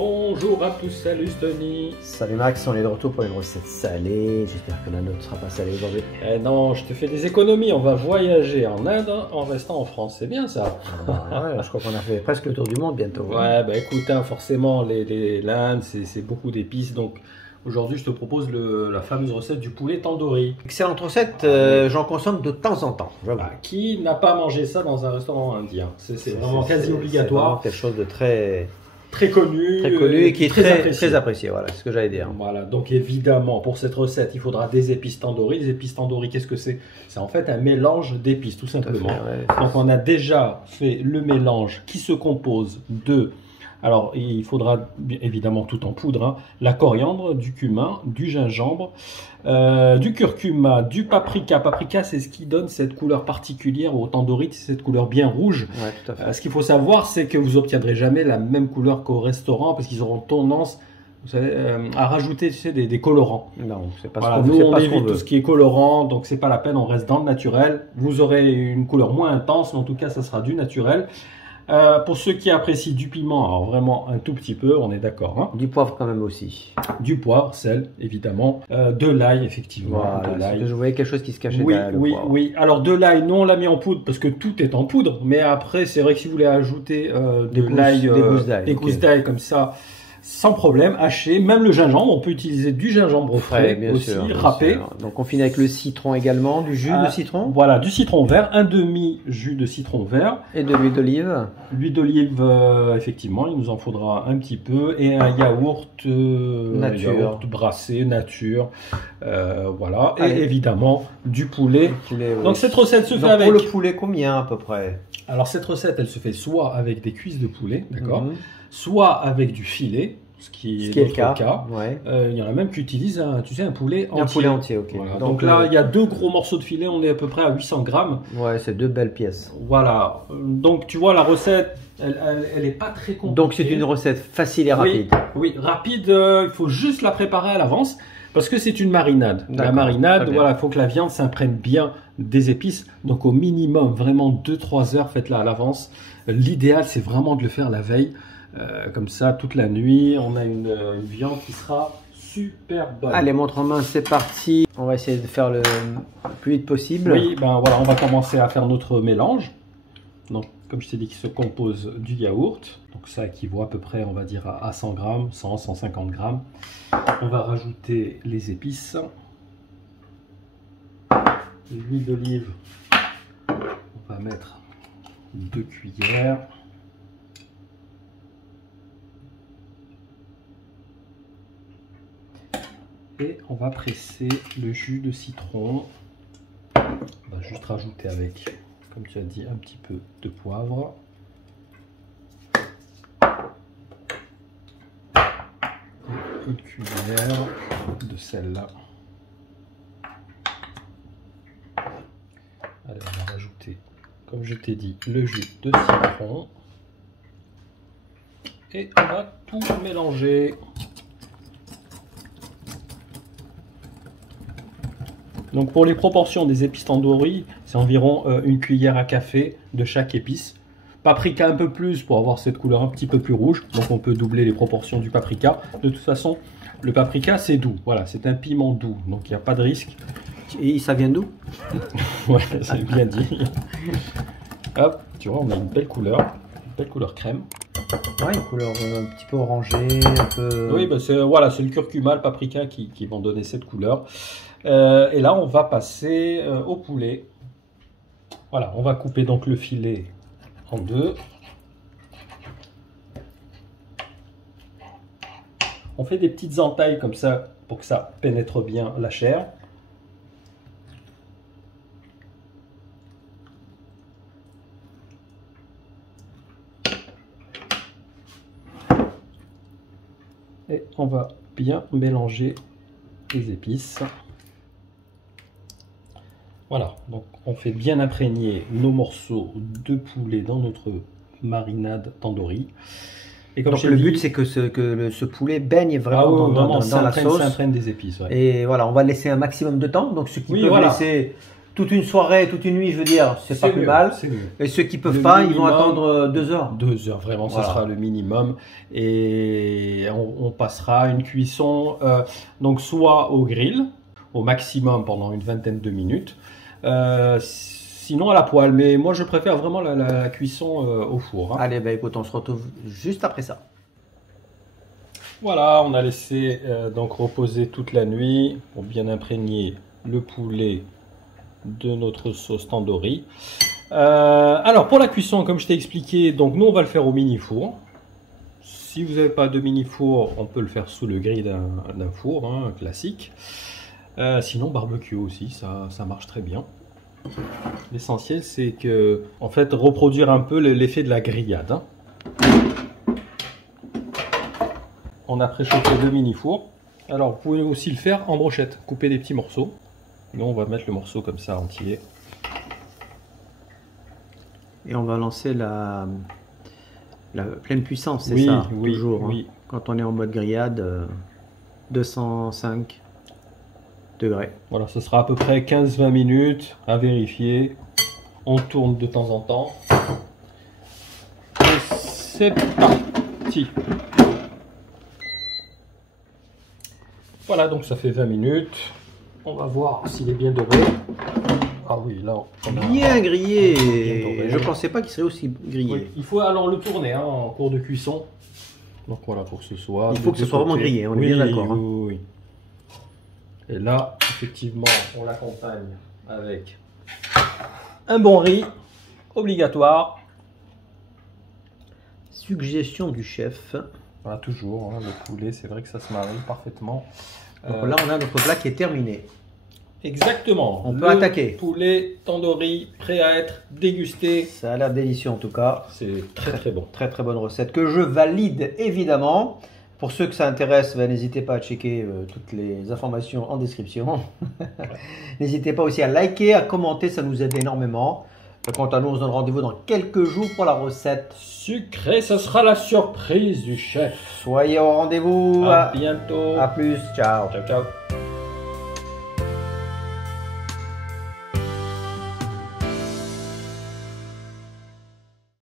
Bonjour à tous, salut Tony. Salut Max, on est de retour pour une recette salée. J'espère que la nôtre ne sera pas salée aujourd'hui. Eh non, je te fais des économies, on va voyager en Inde en restant en France, c'est bien ça. Ouais, je crois qu'on a fait presque le tour du monde bientôt. Ouais, bah écoute, hein, forcément, l'Inde, c'est beaucoup d'épices, donc aujourd'hui je te propose la fameuse recette du poulet tandoori. Excellente recette, j'en consomme de temps en temps. Bah, qui n'a pas mangé ça dans un restaurant indien? C'est vraiment quasi obligatoire. C'est quelque chose de très connu et qui est très apprécié. Voilà, c'est ce que j'allais dire. Voilà, donc évidemment, pour cette recette, il faudra des épices tandoori. Les épices tandoori, qu'est-ce que c'est? C'est en fait un mélange d'épices, tout simplement. Donc on a déjà fait le mélange qui se compose de... Alors, il faudra évidemment tout en poudre, hein, la coriandre, du cumin, du gingembre, du curcuma, du paprika. Paprika, c'est ce qui donne cette couleur particulière au tandoori, c'est cette couleur bien rouge. Ouais, tout à fait. Ce qu'il faut savoir, c'est que vous n'obtiendrez jamais la même couleur qu'au restaurant, parce qu'ils auront tendance, vous savez, à rajouter, tu sais, des colorants. Non, c'est pas voilà, ce qu'on veut. Nous, on évite tout ce qui est colorant, donc c'est pas la peine, on reste dans le naturel. Vous aurez une couleur moins intense, mais en tout cas, ça sera du naturel. Pour ceux qui apprécient du piment, alors vraiment un tout petit peu, on est d'accord. Hein. Du poivre quand même aussi. Du poivre, sel, évidemment. De l'ail, effectivement. Voilà, de l'ail. je voyais quelque chose qui se cachait derrière le poivre. Oui. Alors de l'ail, nous on l'a mis en poudre parce que tout est en poudre. Mais après, c'est vrai que si vous voulez ajouter de l'ail, des gousses d'ail comme ça, sans problème, haché. Même le gingembre, on peut utiliser du gingembre frais bien aussi, sûr, râpé. Donc on finit avec le citron également, du jus de citron. Voilà, du citron vert, un demi jus de citron vert. Et de l'huile d'olive. L'huile d'olive, effectivement, il nous en faudra un petit peu. Et un yaourt, nature. Yaourt brassé, nature. Voilà. Allez. Et évidemment, du poulet. Donc cette recette se fait avec... Pour le poulet, combien à peu près? Alors cette recette, elle se fait soit avec des cuisses de poulet, d'accord, soit avec du filet, ce qui est le cas. Ouais. Il y en a même qui utilisent un poulet entier. Un poulet entier, ok. Voilà. Donc là, il y a deux gros morceaux de filet, on est à peu près à 800 grammes. Ouais, c'est deux belles pièces. Voilà. Donc tu vois, la recette, elle est pas très compliquée. Donc c'est une recette facile et rapide. Oui, rapide, il faut juste la préparer à l'avance. Parce que c'est une marinade. La marinade, voilà, il faut que la viande s'imprègne bien des épices. Donc au minimum, vraiment 2-3 heures, faites-la à l'avance. L'idéal, c'est vraiment de le faire la veille. Comme ça, toute la nuit, on a une viande qui sera super bonne. Allez, montre en main, c'est parti. On va essayer de faire le plus vite possible. Oui, ben voilà, on va commencer à faire notre mélange. Donc, comme je t'ai dit, qui se compose du yaourt. Donc ça équivaut à peu près, on va dire, à 100 grammes, 100-150 grammes. On va rajouter les épices. L'huile d'olive, on va mettre 2 cuillères. Et on va presser le jus de citron. On va juste rajouter avec, comme tu as dit, un petit peu de poivre. Et une cuillère de sel-là. Allez, on va rajouter, comme je t'ai dit, le jus de citron. Et on va tout mélanger. Donc pour les proportions des épices tandoori, c'est environ une cuillère à café de chaque épice. Paprika un peu plus pour avoir cette couleur un petit peu plus rouge. Donc on peut doubler les proportions du paprika. De toute façon, le paprika c'est doux. Voilà, c'est un piment doux. Donc il n'y a pas de risque. Et ça vient d'où? Ouais, c'est bien dit. Hop, tu vois, on a une belle couleur crème. Ouais, une couleur un petit peu orangée, un peu... Oui, bah c'est le curcuma, le paprika qui vont donner cette couleur. Et là, on va passer au poulet. Voilà, on va couper donc le filet en deux. On fait des petites entailles comme ça pour que ça pénètre bien la chair. Et on va bien mélanger les épices. Voilà, donc on fait bien imprégner nos morceaux de poulet dans notre marinade tandoori. Et comme donc le but c'est que ce poulet baigne vraiment dans la sauce. Ça imprègne des épices. Ouais. Et voilà, on va laisser un maximum de temps. Donc ce qui peut laisser toute une soirée, toute une nuit, je veux dire, c'est pas plus mal. Et ceux qui peuvent pas, ils vont attendre 2 heures. 2 heures, vraiment, voilà. Ça sera le minimum. Et on passera une cuisson, donc soit au grill, au maximum pendant une vingtaine de minutes. Sinon à la poêle, mais moi je préfère vraiment la cuisson au four. Hein. Allez, bah écoute, on se retrouve juste après ça. Voilà, on a laissé donc reposer toute la nuit pour bien imprégner le poulet de notre sauce tandoori. Alors pour la cuisson, comme je t'ai expliqué, donc nous on va le faire au mini four. Si vous n'avez pas de mini four, on peut le faire sous le grill d'un four hein, classique. Sinon barbecue aussi, ça marche très bien. L'essentiel c'est que, en fait, reproduire un peu l'effet de la grillade. Hein. On a préchauffé le mini four. Alors vous pouvez aussi le faire en brochette, couper des petits morceaux. Nous on va mettre le morceau comme ça entier. Et on va lancer la pleine puissance, c'est ça, oui, toujours. Oui. Hein. Quand on est en mode grillade, 205 degrés. Voilà, ce sera à peu près 15-20 minutes à vérifier. On tourne de temps en temps. Et c'est parti. Voilà, donc ça fait 20 minutes. On va voir s'il est bien doré. Ah oui, là, on a bien grillé. Bien doré. Je ne pensais pas qu'il serait aussi grillé. Oui, il faut alors le tourner hein, en cours de cuisson. Donc voilà, pour que ce soit... Il faut que ce soit vraiment grillé, on est bien d'accord. Hein. Oui. Et là, effectivement, on l'accompagne avec un bon riz, obligatoire. Suggestion du chef. Voilà, toujours, hein, le poulet, c'est vrai que ça se marie parfaitement. Donc là, on a notre plat qui est terminé. Exactement. On peut attaquer. Poulet tandoori, prêt à être dégusté. Ça a l'air délicieux en tout cas. C'est très très bon. Très très bonne recette que je valide évidemment. Pour ceux que ça intéresse, n'hésitez pas à checker toutes les informations en description. N'hésitez pas aussi à liker, à commenter, ça nous aide énormément. Quant à nous, on se donne rendez-vous dans quelques jours pour la recette sucrée. Ce sera la surprise du chef. Soyez au rendez-vous. À bientôt. À plus. Ciao. Ciao, ciao.